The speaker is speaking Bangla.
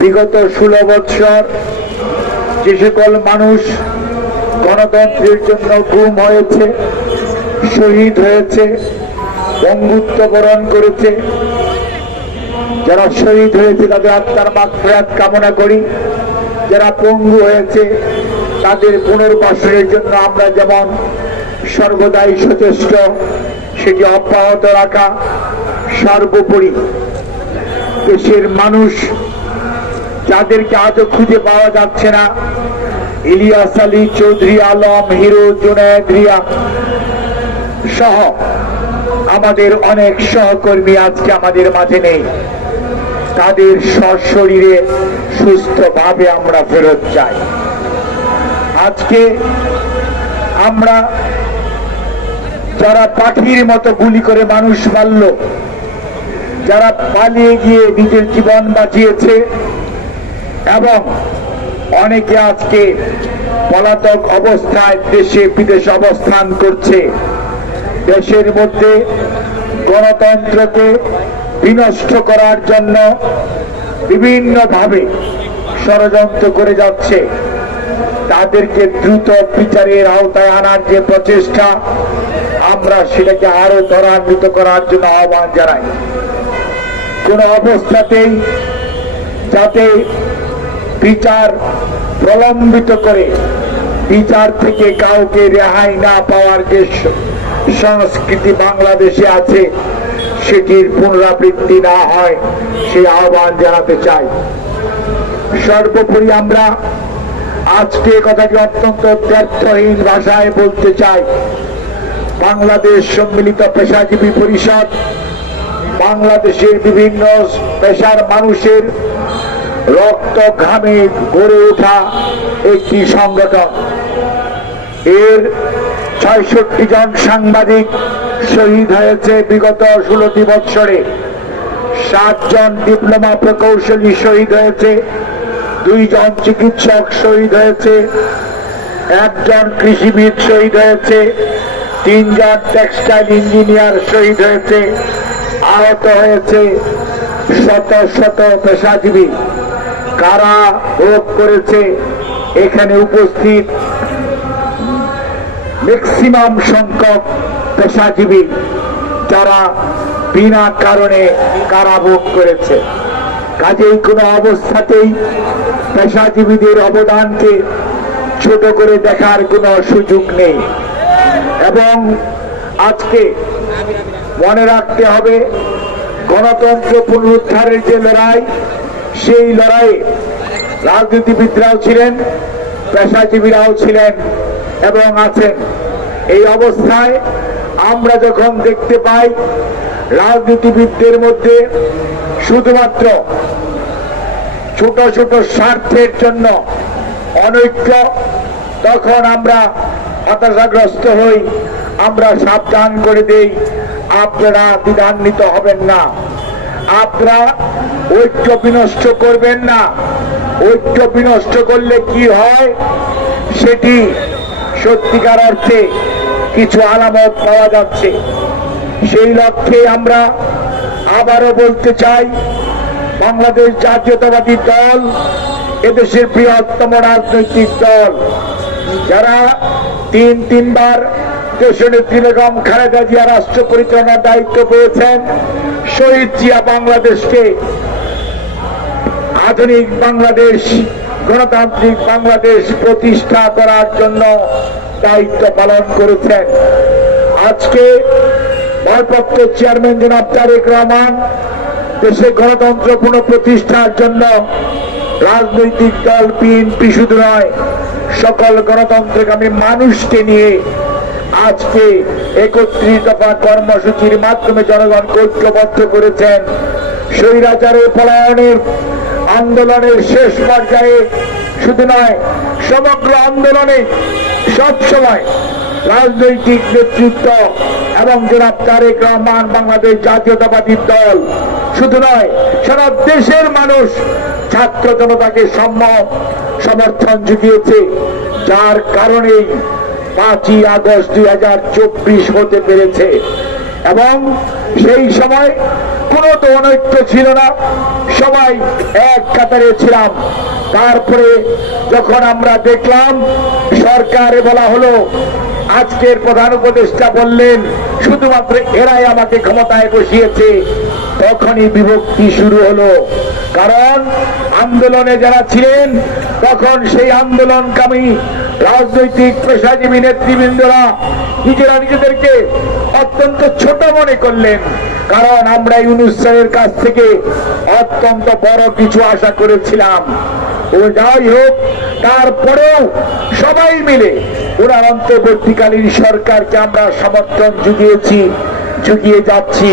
বিগত ষোলো বৎসর যে সকল মানুষ গণতন্ত্রের জন্য গুম হয়েছে, শহীদ হয়েছে, বঙ্গুত্ব বরণ করেছে, যারা শহীদ হয়েছে, তাদের আত্মার মাত্রাত কামনা করি। যারা পঙ্গু হয়েছে, তাদের পুনর্বাসনের জন্য আমরা যেমন সর্বদাই সচেষ্ট, সেটি অব্যাহত রাখা সর্বোপরি। দেশের মানুষ যাদেরকে আজও খুঁজে পাওয়া যাচ্ছে না, ইলিয়াস আলী চৌধুরী আলম, হিরো জুনায়দ রিয়া সহ আমাদের অনেক সহকর্মী আজকে আমাদের মাঝে নেই। তাদের সশরীরে সুস্থভাবে আমরা ফেরত চাই। আজকে আমরা যারা পাখির মতো গুলি করে মানুষ মারল, যারা পালিয়ে গিয়ে নিজের জীবন বাঁচিয়েছে এবং অনেকে আজকে পলাতক অবস্থায় দেশে বিদেশে অবস্থান করছে। দেশের মধ্যে গণতন্ত্রকে বিনষ্ট করার জন্য বিভিন্নভাবে ষড়যন্ত্র করে যাচ্ছে। তাদেরকে দ্রুত বিচারের আওতায় আনার যে প্রচেষ্টা, আমরা সেটাকে আরও ত্বরান্বিত করার জন্য আহ্বান জানাই। কোন অবস্থাতেই যাতে বিচার প্রলম্বিত করে বিচার থেকে কাউকে রেহাই না পাওয়ার যে সংস্কৃতি বাংলাদেশে আছে, সেটির পুনরাবৃত্তি না হয়, সেই আহ্বান জানাতে চাই। সর্বোপরি আমরা আজকে কথাটি অত্যন্ত ব্যর্থহীন ভাষায় বলতে চাই। বাংলাদেশ সম্মিলিত পেশাজীবী পরিষদ, বাংলাদেশের বিভিন্ন পেশার মানুষের রক্ত ঘামে গড়ে ওঠা একটি সংগঠন। এর ছয়ষট্টি জন সাংবাদিক শহীদ হয়েছে বিগত ষোলোটি বৎসরে। সাতজন ডিপ্লোমা প্রকৌশলী শহীদ হয়েছে দুইজন চিকিৎসক শহীদ হয়েছে একজন কৃষিবিদ শহীদ হয়েছে তিনজন টেক্সটাইল ইঞ্জিনিয়ার শহীদ হয়েছে, আহত হয়েছে শত শত পেশাজীবী। কারা ভোগ করেছে? এখানে উপস্থিত ম্যাক্সিমাম সংখ্যক পেশাজীবী যারা বিনা কারণে কারাভোগ করেছে। কাজেই কোনো অবস্থাতেই পেশাজীবীদের অবদানকে ছোট করে দেখার কোনো সুযোগ নেই। এবং আজকে মনে রাখতে হবে, গণতন্ত্র পুনরুদ্ধারের যে লড়াই সেই লড়াইয়ে রাজনীতিবিদরাও ছিলেন, পেশাজীবীরাও ছিলেন এবং আছেন। এই অবস্থায় আমরা যখন দেখতে পাই রাজনীতিবিদদের মধ্যে শুধুমাত্র ছোট ছোট স্বার্থের জন্য অনৈক্য, তখন আমরা হতাশাগ্রস্ত হই, আমরা সাবধান করে দেই, আপনারা দ্বিধান্বিত হবেন না। আপনারা ঐক্য বিনষ্ট করবেন না। ঐক্য বিনষ্ট করলে কি হয়? সেটি সত্যিকার অর্থে কিছু আলামত পাওয়া যাচ্ছে। সেই লক্ষ্যে আমরা আবারও বলতে চাই, বাংলাদেশ জাতীয়তাবাদী দল, এদেশের বৃহত্তম রাজনৈতিক দল, যারা তিন তিনবার দেশনেত্রী বেগম খালেদা জিয়া রাষ্ট্র পরিচালনার দায়িত্ব পেয়েছেন শহীদ জিয়া বাংলাদেশকে আধুনিক বাংলাদেশ, গণতান্ত্রিক বাংলাদেশ প্রতিষ্ঠা করার জন্য দায়িত্ব পালন করেছেন। আজকে ভারপ্রাপ্ত চেয়ারম্যান জনাব তারেক রহমান দেশে গণতন্ত্র পুনঃপ্রতিষ্ঠার জন্য রাজনৈতিক দল বিএনপি শুধু নয়, সকল গণতন্ত্রকামী মানুষকে নিয়ে আজকে একত্রিশ দফা কর্মসূচির মাধ্যমে জনগণকে ঐক্যবদ্ধ করেছেন। স্বৈরাচারের পলায়নের আন্দোলনের শেষ পর্যায়ে শুধু নয়, সমগ্র আন্দোলনে সবসময় রাজনৈতিক নেতৃত্ব এবং জনাব তারেক রহমান বাংলাদেশ জাতীয়তাবাদী দল। শুধু নয়, সারা দেশের মানুষ ছাত্র জনতাকে সম্মান সমর্থন জুগিয়েছে যার কারণেই পাঁচই আগস্ট দুই হাজার চব্বিশ হতে পেরেছে। এবং সেই সময় কোনো তো অনৈক্য ছিল না, সবাই এক কাতারে ছিলাম। তারপরে যখন আমরা দেখলাম, সরকারে বলা হলো, আজকের প্রধান উপদেষ্টা বললেন, শুধুমাত্র এরাই আমাকে ক্ষমতায় বসিয়েছে। তখনই বিভক্তি শুরু হলো। কারণ আন্দোলনে যারা ছিলেন তখন সেই আন্দোলনকামী রাজনৈতিক পেশাজীবী নেতৃবৃন্দরা নিজেরা নিজেদেরকে অত্যন্ত ছোট মনে করলেন। কারণ আমরা ইউনুস স্যারের কাছ থেকে অত্যন্ত বড় কিছু আশা করেছিলাম। ও যাই হোক, তারপরেও সবাই মিলে ওনার অন্তর্বর্তীকালীন সরকারকে আমরা সমর্থন জুগিয়েছি জুগিয়ে যাচ্ছি।